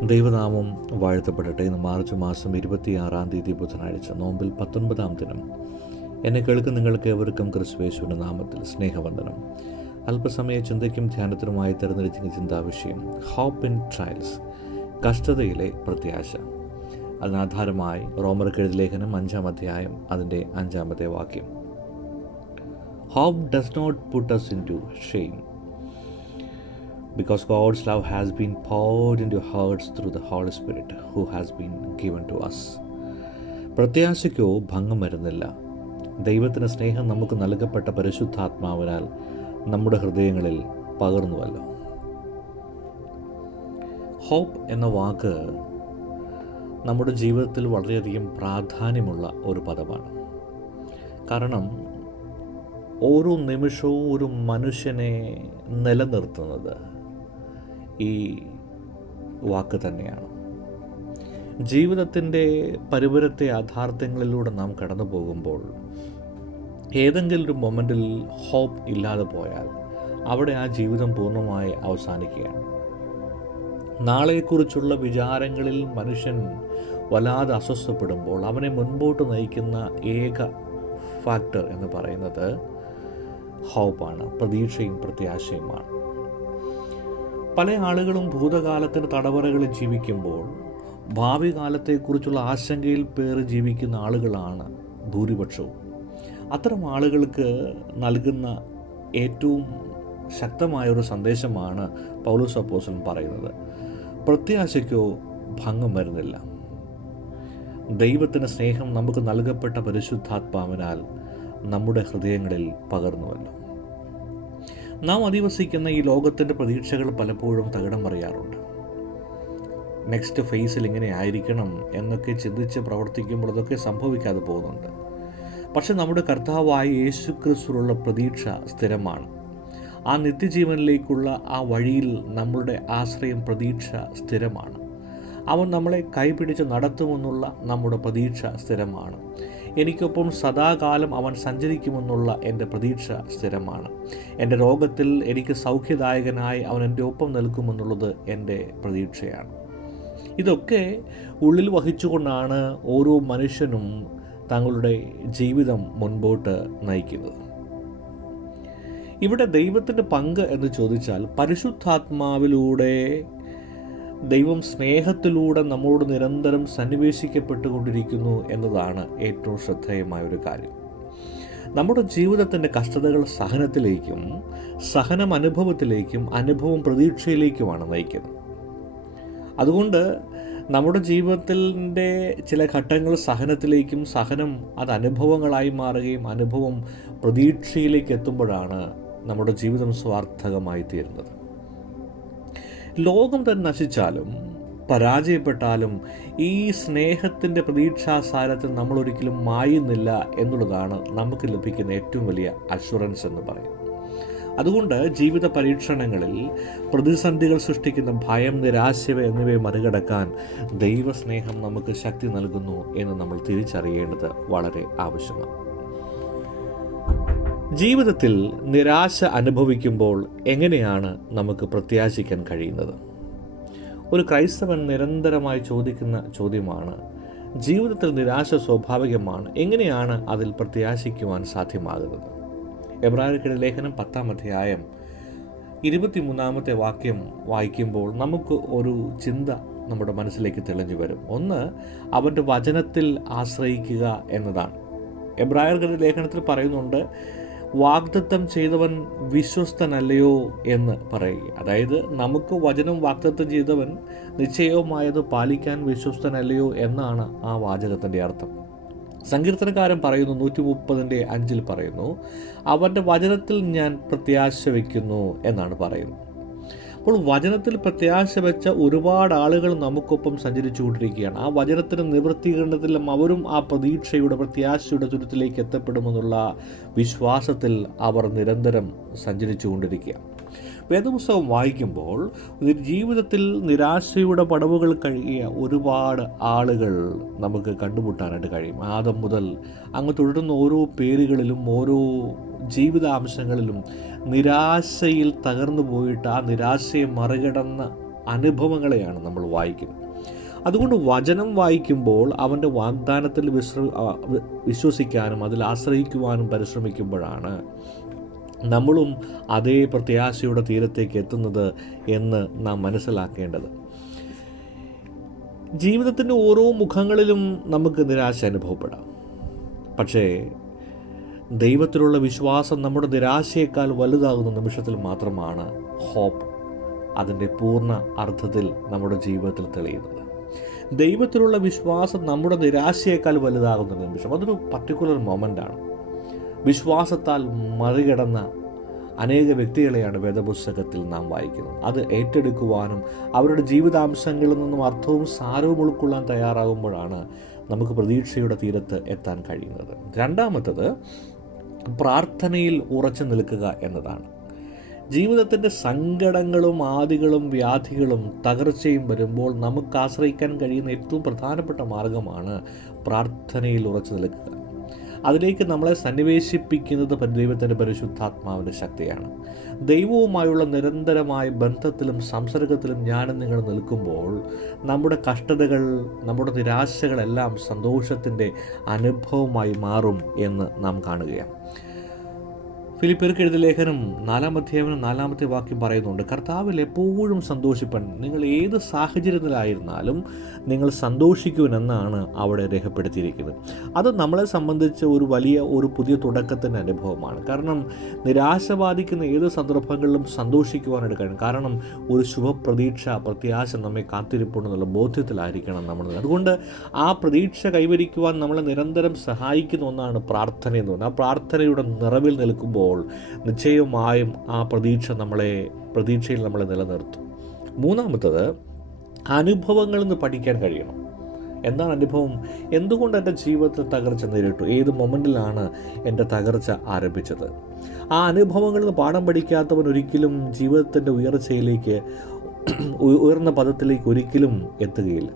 ദൈവനാമം വാഴ്ത്തപ്പെടട്ടെ ഇന്ന് മാർച്ച് മാസം ഇരുപത്തിയാറാം തീയതി ബുധനാഴ്ച നോമ്പിൽ പത്തൊൻപതാം ദിനം. എന്നെ കേൾക്കുന്ന നിങ്ങൾക്ക് ഏവർക്കും ക്രിസ്വേശുവിന്റെ നാമത്തിൽ സ്നേഹവന്ദനം. അല്പസമയ ചിന്തയ്ക്കും ധ്യാനത്തിനുമായി തിരഞ്ഞെടുക്കുന്ന ചിന്താവിഷയം ഹോപ്പ് ഇൻ ട്രയൽസ് കഷ്ടതയിലെ പ്രത്യാശ. അതിനാധാരമായി റോമർക്കെഴുതി ലേഖനം അഞ്ചാം അധ്യായം അതിന്റെ അഞ്ചാമത്തെ വാക്യം. Hope does not put us into shame. Because God's love has been poured into your hearts through the Holy Spirit who has been given to us. പ്രത്യാശയ്ക്കോ ഭംഗം വരുന്നില്ല. ദൈവത്തിന് സ്നേഹം നമുക്ക് നൽകപ്പെട്ട പരിശുദ്ധാത്മാവിനാൽ നമ്മുടെ ഹൃദയങ്ങളിൽ പകർന്നുവല്ലോ. ഹോപ്പ് എന്ന വാക്ക് നമ്മുടെ ജീവിതത്തിൽ വളരെയധികം പ്രാധാന്യമുള്ള ഒരു പദമാണ്. കാരണം ഓരോ നിമിഷവും ഒരു മനുഷ്യനെ നിലനിർത്തുന്നത് ഈ വാക്ക് തന്നെയാണ്. ജീവിതത്തിന്റെ പരിപുരത്തെ യാഥാർത്ഥ്യങ്ങളിലൂടെ നാം കടന്നു പോകുമ്പോൾ ഏതെങ്കിലും ഒരു മൊമെന്റിൽ ഹോപ്പ് ഇല്ലാതെ പോയാൽ അവിടെ ആ ജീവിതം പൂർണമായി അവസാനിക്കുകയാണ്. നാളെക്കുറിച്ചുള്ള വിചാരങ്ങളിൽ മനുഷ്യൻ വല്ലാതെ അസ്വസ്ഥപ്പെടുമ്പോൾ അവനെ മുൻപോട്ട് നയിക്കുന്ന ഏക ഫാക്ടർ എന്ന് പറയുന്നത് ഹോപ്പാണ് പ്രതീക്ഷയും പ്രത്യാശയുമാണ്. പല ആളുകളും ഭൂതകാലത്തിന് തടവറകളിൽ ജീവിക്കുമ്പോൾ ഭാവി കാലത്തെക്കുറിച്ചുള്ള ആശങ്കയിൽ പേറി ജീവിക്കുന്ന ആളുകളാണ് ഭൂരിപക്ഷവും. അത്തരം ആളുകൾക്ക് നൽകുന്ന ഏറ്റവും ശക്തമായ ഒരു സന്ദേശമാണ് പൗലോസ് അപ്പോസൻ പറയുന്നത്. പ്രത്യാശയ്ക്കോ ഭംഗം വരുന്നില്ല. ദൈവത്തിന് സ്നേഹം നമുക്ക് നൽകപ്പെട്ട പരിശുദ്ധാത്മാവിനാൽ നമ്മുടെ ഹൃദയങ്ങളിൽ പകർന്നുവല്ലോ. നാം അധിവസിക്കുന്ന ഈ ലോകത്തിന്റെ പ്രതീക്ഷകൾ പലപ്പോഴും തകിടം മറിയാറുണ്ട്. നെക്സ്റ്റ് ഫേസിൽ ഇങ്ങനെ ആയിരിക്കണം എന്നൊക്കെ ചിന്തിച്ച് പ്രവർത്തിക്കുമ്പോൾ അതൊക്കെ സംഭവിക്കാതെ പോകുന്നുണ്ട്. പക്ഷെ നമ്മുടെ കർത്താവായ യേശു ക്രിസ്തുവിലുള്ള പ്രതീക്ഷ സ്ഥിരമാണ്. ആ നിത്യജീവനിലേക്കുള്ള ആ വഴിയിൽ നമ്മളുടെ ആശ്രയം പ്രതീക്ഷ സ്ഥിരമാണ്. അവൻ നമ്മളെ കൈപിടിച്ച് നടത്തുമെന്നുള്ള നമ്മുടെ പ്രതീക്ഷ സ്ഥിരമാണ്. എനിക്കൊപ്പം സദാകാലം അവൻ സഞ്ചരിക്കുമെന്നുള്ള എന്റെ പ്രതീക്ഷ സ്ഥിരമാണ്. എന്റെ രോഗത്തിൽ എനിക്ക് സൗഖ്യദായകനായി അവൻ എന്റെ ഒപ്പം നിൽക്കുമെന്നുള്ളത് എന്റെ പ്രതീക്ഷയാണ്. ഇതൊക്കെ ഉള്ളിൽ വഹിച്ചുകൊണ്ടാണ് ഓരോ മനുഷ്യനും തങ്ങളുടെ ജീവിതം മുൻപോട്ട് നയിക്കുന്നത്. ഇവിടെ ദൈവത്തിന്റെ പങ്ക് എന്ന് ചോദിച്ചാൽ പരിശുദ്ധാത്മാവിലൂടെ ദൈവം സ്നേഹത്തിലൂടെ നമ്മോട് നിരന്തരം സന്നിവേശിക്കപ്പെട്ടുകൊണ്ടിരിക്കുന്നു എന്നതാണ് ഏറ്റവും ശ്രദ്ധേയമായ ഒരു കാര്യം. നമ്മുടെ ജീവിതത്തിന്റെ കഷ്ടതകൾ സഹനത്തിലേക്കും സഹനം അനുഭവത്തിലേക്കും അനുഭവം പ്രതീക്ഷയിലേക്കുമാണ് നയിക്കുന്നത്. അതുകൊണ്ട് നമ്മുടെ ജീവിതത്തിന്റെ ചില ഘട്ടങ്ങൾ സഹനത്തിലേക്കും സഹനം അത് അനുഭവങ്ങളായി മാറുകയും അനുഭവം പ്രതീക്ഷയിലേക്ക് എത്തുമ്പോഴാണ് നമ്മുടെ ജീവിതം സ്വാർത്ഥകമായി തീരുന്നത്. ലോകം തന്നെ നശിച്ചാലും പരാജയപ്പെട്ടാലും ഈ സ്നേഹത്തിന്റെ പ്രതീക്ഷാസാരത്തിൽ നമ്മൾ ഒരിക്കലും മായുന്നില്ല എന്നുള്ളതാണ് നമുക്ക് ലഭിക്കുന്ന ഏറ്റവും വലിയ അഷുറൻസ് എന്ന് പറയും അതുകൊണ്ട് ജീവിത പരീക്ഷണങ്ങളിൽ പ്രതിസന്ധികൾ സൃഷ്ടിക്കുന്ന ഭയം നിരാശവ എന്നിവയെ മറികടക്കാൻ ദൈവസ്നേഹം നമുക്ക് ശക്തി നൽകുന്നു എന്ന് നമ്മൾ തിരിച്ചറിയേണ്ടത് വളരെ ആവശ്യമാണ്. ജീവിതത്തിൽ നിരാശ അനുഭവിക്കുമ്പോൾ എങ്ങനെയാണ് നമുക്ക് പ്രത്യാശിക്കാൻ കഴിയുന്നത്? ഒരു ക്രൈസ്തവൻ നിരന്തരമായി ചോദിക്കുന്ന ചോദ്യമാണ് ജീവിതത്തിൽ നിരാശ സ്വാഭാവികമാണ് എങ്ങനെയാണ് അതിൽ പ്രത്യാശിക്കുവാൻ സാധ്യമാകുന്നത്? എബ്രാഹിക്കിടെ ലേഖനം പത്താം അധ്യായം ഇരുപത്തിമൂന്നാമത്തെ വാക്യം വായിക്കുമ്പോൾ നമുക്ക് ഒരു ചിന്ത നമ്മുടെ മനസ്സിലേക്ക് തെളിഞ്ഞു വരും. ഒന്ന് അവന്റെ വചനത്തിൽ ആശ്രയിക്കുക എന്നതാണ്. എബ്രായർഗയുടെ ലേഖനത്തിൽ പറയുന്നുണ്ട് വാഗ്ദത്തം ചെയ്തവൻ വിശ്വസ്തനല്ലയോ എന്ന് പറയുക. അതായത് നമുക്ക് വചനം വാഗ്ദത്തം ചെയ്തവൻ നിശ്ചയവുമായത് പാലിക്കാൻ വിശ്വസ്തനല്ലയോ എന്നാണ് ആ വാചകത്തിന്റെ അർത്ഥം. സങ്കീർത്തനക്കാരൻ പറയുന്നു നൂറ്റി മുപ്പതിന്റെ അഞ്ചിൽ പറയുന്നു അവന്റെ വചനത്തിൽ ഞാൻ പ്രത്യാശ വയ്ക്കുന്നു എന്നാണ് പറയുന്നത്. അപ്പോൾ വചനത്തിൽ പ്രത്യാശ വെച്ച ഒരുപാട് ആളുകൾ നമുക്കൊപ്പം സഞ്ചരിച്ചുകൊണ്ടിരിക്കുകയാണ്. ആ വചനത്തിന് നിവൃത്തീകരണത്തിലും അവരും ആ പ്രതീക്ഷയുടെ പ്രത്യാശയുടെ ചുരത്തിലേക്ക് എത്തപ്പെടുമെന്നുള്ള വിശ്വാസത്തിൽ അവർ നിരന്തരം സഞ്ചരിച്ചുകൊണ്ടിരിക്കുക വേദപുസ്തകം വായിക്കുമ്പോൾ ജീവിതത്തിൽ നിരാശയുടെ പടവുകൾ കഴിയ ഒരുപാട് ആളുകൾ നമുക്ക് കണ്ടുമുട്ടാനായിട്ട് കഴിയും. ആദം മുതൽ അങ്ങ് തുടരുന്ന ഓരോ പേരുകളിലും ഓരോ ജീവിതാംശങ്ങളിലും നിരാശയിൽ തകർന്നു പോയിട്ട് ആ നിരാശയെ മറികടന്ന അനുഭവങ്ങളെയാണ് നമ്മൾ വായിക്കുന്നത്. അതുകൊണ്ട് വചനം വായിക്കുമ്പോൾ അവന്റെ വാഗ്ദാനത്തിൽ വിശ്ര വിശ്വസിക്കാനും അതിൽ ആശ്രയിക്കുവാനും പരിശ്രമിക്കുമ്പോഴാണ് നമ്മളും അതേ പ്രത്യാശയുടെ തീരത്തേക്ക് എത്തുന്നത് എന്ന് നാം മനസ്സിലാക്കേണ്ടത്. ജീവിതത്തിന്റെ ഓരോ മുഖങ്ങളിലും നമുക്ക് നിരാശ അനുഭവപ്പെടാം. പക്ഷേ ദൈവത്തിലുള്ള വിശ്വാസം നമ്മുടെ നിരാശയേക്കാൾ വലുതാകുന്ന നിമിഷത്തിൽ മാത്രമാണ് ഹോപ്പ്. അതിന്റെ പൂർണ അർത്ഥത്തിൽ നമ്മുടെ ജീവിതത്തിൽ തെളിയുന്നത്. ദൈവത്തിലുള്ള വിശ്വാസം നമ്മുടെ നിരാശയേക്കാൾ വലുതാകുന്ന നിമിഷം. അതൊരു പർട്ടിക്കുലർ മൊമെന്റാണ് വിശ്വാസത്താൽ മറികടന്ന അനേക വ്യക്തികളെയാണ് വേദപുസ്തകത്തിൽ നാം വായിക്കുന്നത്. അത് ഏറ്റെടുക്കുവാനും അവരുടെ ജീവിതാംശങ്ങളിൽ നിന്നും അർത്ഥവും സാരവും ഉൾക്കൊള്ളാൻ തയ്യാറാകുമ്പോഴാണ് നമുക്ക് പ്രതീക്ഷയുടെ തീരത്ത് എത്താൻ കഴിയുന്നത്. രണ്ടാമത്തത് പ്രാർത്ഥനയിൽ ഉറച്ചു നിൽക്കുക എന്നതാണ്. ജീവിതത്തിന്റെ സങ്കടങ്ങളും ആദികളും വ്യാധികളും തകർച്ചയും വരുമ്പോൾ നമുക്ക് ആശ്രയിക്കാൻ കഴിയുന്ന ഏറ്റവും പ്രധാനപ്പെട്ട മാർഗമാണ് പ്രാർത്ഥനയിൽ ഉറച്ചു നിൽക്കുക. അതിലേക്ക് നമ്മളെ സന്നിവേശിപ്പിക്കുന്നത് ദൈവത്തിന്റെ പരിശുദ്ധാത്മാവിന്റെ ശക്തിയാണ്. ദൈവവുമായുള്ള നിരന്തരമായ ബന്ധത്തിലും സംസർഗത്തിലും ഞാനും നിങ്ങൾ നിൽക്കുമ്പോൾ നമ്മുടെ കഷ്ടതകൾ നമ്മുടെ നിരാശകളെല്ലാം സന്തോഷത്തിന്റെ അനുഭവമായി മാറും എന്ന് നാം കാണുകയാണ്. ഫിലിപ്പിയർക്ക് എഴുതിയ ലേഖനം നാലാം അധ്യായനം നാലാമത്തെ വാക്യം പറയുന്നുണ്ട് കർത്താവിൽ എപ്പോഴും സന്തോഷിപ്പൻ. നിങ്ങൾ ഏത് സാഹചര്യത്തിലായിരുന്നാലും നിങ്ങൾ സന്തോഷിക്കുമെന്നാണ് അവിടെ രേഖപ്പെടുത്തിയിരിക്കുന്നത്. അത് നമ്മളെ സംബന്ധിച്ച് ഒരു വലിയ ഒരു പുതിയ തുടക്കത്തിന്റെ അനുഭവമാണ്. കാരണം നിരാശ ബാധിക്കുന്ന ഏത് സന്ദർഭങ്ങളിലും സന്തോഷിക്കുവാനായിട്ട് കഴിയും കാരണം ഒരു ശുഭപ്രതീക്ഷ പ്രത്യാശ നമ്മെ കാത്തിരിപ്പുണ്ടെന്നുള്ള ബോധ്യത്തിലായിരിക്കണം നമ്മൾ. അതുകൊണ്ട് ആ പ്രതീക്ഷ കൈവരിക്കുവാൻ നമ്മളെ നിരന്തരം സഹായിക്കുന്ന ഒന്നാണ് പ്രാർത്ഥന എന്ന് പറയുന്നത്. ആ പ്രാർത്ഥനയുടെ നിറവിൽ നിൽക്കുമ്പോൾ നിശ്ചയമായും ആ പ്രതീക്ഷ നമ്മളെ പ്രതീക്ഷയിൽ നമ്മളെ നിലനിർത്തും. മൂന്നാമത്തത് അനുഭവങ്ങളിൽ നിന്ന് പഠിക്കാൻ കഴിയണം. എന്താണ് അനുഭവം? എന്തുകൊണ്ട് എന്റെ ജീവിതത്തിൽ തകർച്ച നേരിട്ടു? ഏത് മൊമെന്റിലാണ് എന്റെ തകർച്ച ആരംഭിച്ചത്? ആ അനുഭവങ്ങളിൽ നിന്ന് പാഠം പഠിക്കാത്തവൻ ഒരിക്കലും ജീവിതത്തിന്റെ ഉയർച്ചയിലേക്ക് ഉയർന്ന പദത്തിലേക്ക് ഒരിക്കലും എത്തുകയില്ല.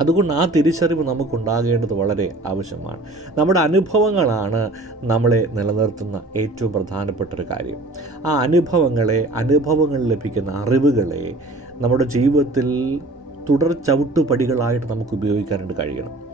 അതുകൊണ്ട് ആ തിരിച്ചറിവ് നമുക്കുണ്ടാകേണ്ടത് വളരെ ആവശ്യമാണ്. നമ്മുടെ അനുഭവങ്ങളാണ് നമ്മളെ നിലനിർത്തുന്ന ഏറ്റവും പ്രധാനപ്പെട്ട ഒരു കാര്യം. ആ അനുഭവങ്ങളെ അനുഭവങ്ങളിൽ ലഭിക്കുന്ന അറിവുകളെ നമ്മുടെ ജീവിതത്തിൽ തുടർ ചവിട്ടുപടികളായിട്ട് നമുക്ക് ഉപയോഗിക്കാനായിട്ട് കഴിയണം.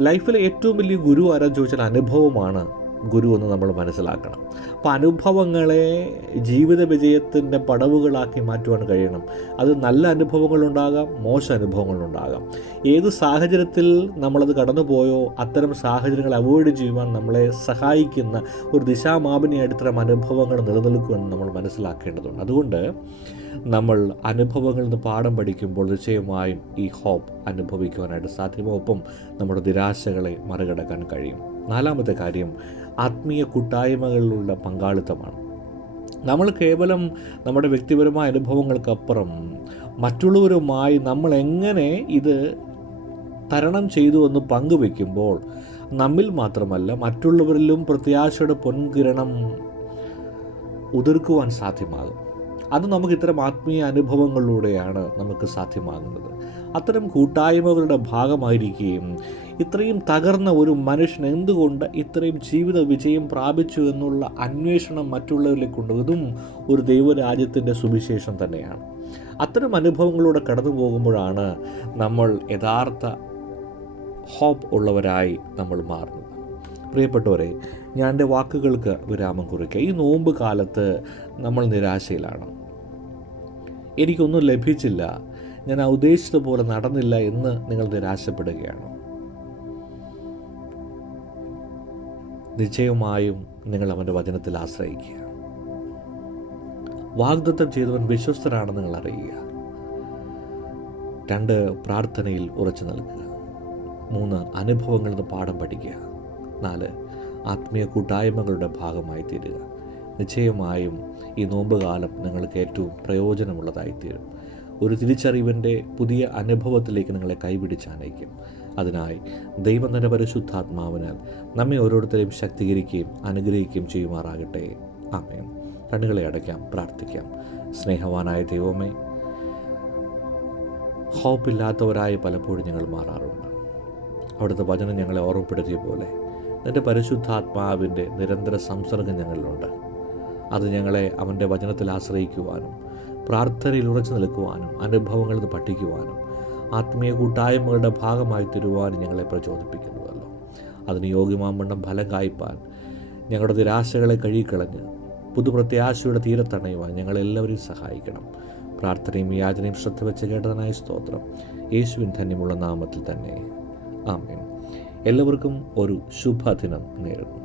ലൈഫിലെ ഏറ്റവും വലിയ ഗുരു ആരാന്ന് ചോദിച്ചാൽ അനുഭവമാണ് ഗുരു എന്ന് നമ്മൾ മനസ്സിലാക്കണം. അപ്പോൾ അനുഭവങ്ങളെ ജീവിത വിജയത്തിന്റെ പടവുകളാക്കി മാറ്റുവാൻ കഴിയണം. അത് നല്ല അനുഭവങ്ങളുണ്ടാകാം മോശം അനുഭവങ്ങളുണ്ടാകാം. ഏത് സാഹചര്യത്തിൽ നമ്മളത് കടന്നുപോയോ അത്തരം സാഹചര്യങ്ങൾ അവോയ്ഡ് ചെയ്യുവാൻ നമ്മളെ സഹായിക്കുന്ന ഒരു ദിശാമാപിനിയായിട്ട് ഇത്തരം അനുഭവങ്ങൾ നിലനിൽക്കുമെന്ന് നമ്മൾ മനസ്സിലാക്കേണ്ടതുണ്ട്. അതുകൊണ്ട് നമ്മൾ അനുഭവങ്ങളിൽ നിന്ന് പാഠം പഠിക്കുമ്പോൾ നിശ്ചയമായും ഈ ഹോപ്പ് അനുഭവിക്കുവാനായിട്ട് സാധ്യമോ? ഒപ്പം നമ്മുടെ നിരാശകളെ മറികടക്കാൻ കഴിയും. നാലാമത്തെ കാര്യം ആത്മീയ കൂട്ടായ്മകളിലുള്ള പങ്കാളിത്തമാണ്. നമ്മൾ കേവലം നമ്മുടെ വ്യക്തിപരമായ അനുഭവങ്ങൾക്കപ്പുറം മറ്റുള്ളവരുമായി നമ്മൾ എങ്ങനെ ഇത് തരണം ചെയ്തു എന്ന് പങ്കുവെക്കുമ്പോൾ നമ്മിൽ മാത്രമല്ല മറ്റുള്ളവരിലും പ്രത്യാശയുടെ പൊൻകിരണം ഉതിർക്കുവാൻ സാധ്യമാകും. അത് നമുക്ക് ഇത്തരം ആത്മീയ അനുഭവങ്ങളിലൂടെയാണ് നമുക്ക് സാധ്യമാകുന്നത്. അത്തരം കൂട്ടായ്മകളുടെ ഭാഗമായിരിക്കുകയും ഇത്രയും തകർന്ന ഒരു മനുഷ്യൻ എന്തുകൊണ്ട് ഇത്രയും ജീവിത വിജയം പ്രാപിച്ചു എന്നുള്ള അന്വേഷണം മറ്റുള്ളവരിലേക്ക് കൊണ്ടുവതും ഒരു ദൈവരാജ്യത്തിന്റെ സുവിശേഷം തന്നെയാണ്. അത്തരം അനുഭവങ്ങളിലൂടെ കടന്നു പോകുമ്പോഴാണ് നമ്മൾ യഥാർത്ഥ ഹോപ്പ് ഉള്ളവരായി നമ്മൾ മാറുന്നത്. പ്രിയപ്പെട്ടവരെ ഞാൻ എന്റെ വാക്കുകൾക്ക് വിരാമം കുറിക്കുക. ഈ നോമ്പ് കാലത്ത് നമ്മൾ നിരാശയിലാണ്. എനിക്കൊന്നും ലഭിച്ചില്ല. ഞാൻ ആ ഉദ്ദേശിച്ചത് പോലെ നടന്നില്ല എന്ന് നിങ്ങൾ നിരാശപ്പെടുകയാണ്. നിശ്ചയമായും നിങ്ങൾ അവന്റെ വചനത്തിൽ ആശ്രയിക്കുക. വാഗ്ദത്തം ചെയ്തവൻ വിശ്വസ്തനാണെന്ന് നിങ്ങൾ അറിയുക. രണ്ട് പ്രാർത്ഥനയിൽ ഉറച്ചു നൽകുക മൂന്ന് അനുഭവങ്ങളിൽ നിന്ന് പാഠം പഠിക്കുക. നാല് ആത്മീയ കൂട്ടായ്മകളുടെ ഭാഗമായി തീരുക നിശ്ചയമായും ഈ നോമ്പുകാലം നിങ്ങൾക്ക് ഏറ്റവും പ്രയോജനമുള്ളതായിത്തീരും. ഒരു തിരിച്ചറിവിന്റെ പുതിയ അനുഭവത്തിലേക്ക് നിങ്ങളെ കൈപിടിച്ചാനയിക്കും അതിനായി ദൈവം തന്നെ പരിശുദ്ധാത്മാവിനാൽ നമ്മെ ഓരോരുത്തരെയും ശക്തീകരിക്കുകയും അനുഗ്രഹിക്കുകയും ചെയ്യുമാറാകട്ടെ. ആമേൻ. കണ്ണുകളെ അടയ്ക്കാം പ്രാർത്ഥിക്കാം. സ്നേഹവാനായ ദൈവമേ ഹോപ്പില്ലാത്തവരായി പലപ്പോഴും ഞങ്ങൾ മാറാറുണ്ട്. അവിടുത്തെ വചനം ഞങ്ങളെ ഓർമ്മപ്പെടുത്തിയ പോലെ നിന്റെ പരിശുദ്ധാത്മാവിന്റെ നിരന്തര സംസർഗം ഞങ്ങളിലുണ്ട്. അത് ഞങ്ങളെ അവന്റെ വചനത്തിൽ ആശ്രയിക്കുവാനും പ്രാർത്ഥനയിൽ ഉറച്ചു നിൽക്കുവാനും അനുഭവങ്ങളിൽ നിന്ന് പഠിക്കുവാനും ആത്മീയ കൂട്ടായ്മകളുടെ ഭാഗമായി തരുവാനും ഞങ്ങളെ പ്രചോദിപ്പിക്കുന്നുവല്ലോ അതിന് യോഗ്യമാവണ്ണം ഫലം കായ്പാൻ ഞങ്ങളുടെ നിരാശകളെ കഴുകിക്കളഞ്ഞ് പുതുപ്രത്യാശയുടെ തീരത്തണയുവാൻ ഞങ്ങളെല്ലാവരെയും സഹായിക്കണം. പ്രാർത്ഥനയും യാചനയും ശ്രദ്ധ വെച്ച് കേട്ടതിനായ സ്തോത്രം. യേശുവിൻ ധന്യമുള്ള നാമത്തിൽ തന്നെ. ആമേൻ. എല്ലാവർക്കും ഒരു ശുഭദിനം നേരുന്നു.